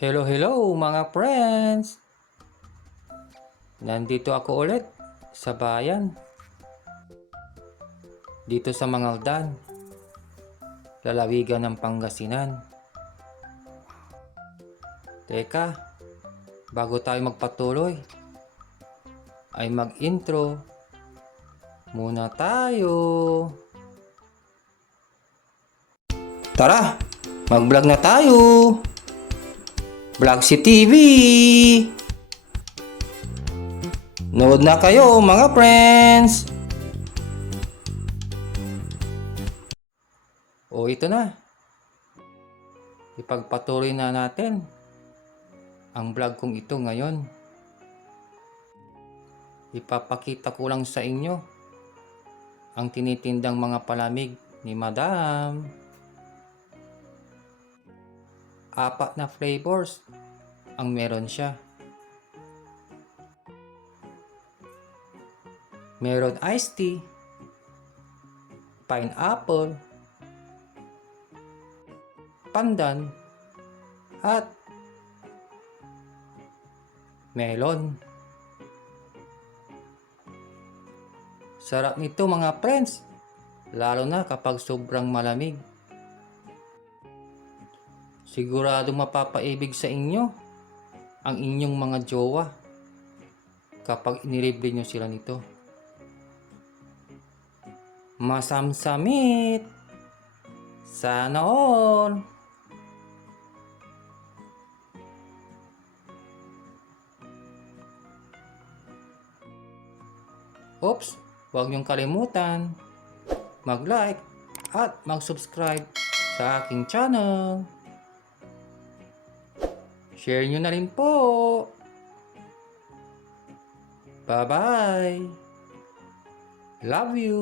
Hello, hello mga friends! Nandito ako ulit sa bayan. Dito sa Mangaldan, lalawigan ng Pangasinan. Teka, bago tayo magpatuloy, ay mag-intro muna tayo. Tara, mag-vlog na tayo! Vlog si TV! Nood na kayo mga friends! O ito na. Ipagpatuloy na natin ang vlog kong ito ngayon. Ipapakita ko lang sa inyo ang tinitindang mga palamig ni Madam. 4 na flavors ang meron siya. Meron iced tea, pineapple, pandan, at melon. Sarap nito mga friends, lalo na kapag sobrang malamig. Siguradong mapapaibig sa inyo ang inyong mga jowa kapag inilibre nyo sila nito. Masamsamit! Sana all! Oops! Huwag niyong kalimutan mag-like at mag-subscribe sa aking channel. Share nyo na rin po. Bye-bye. Love you.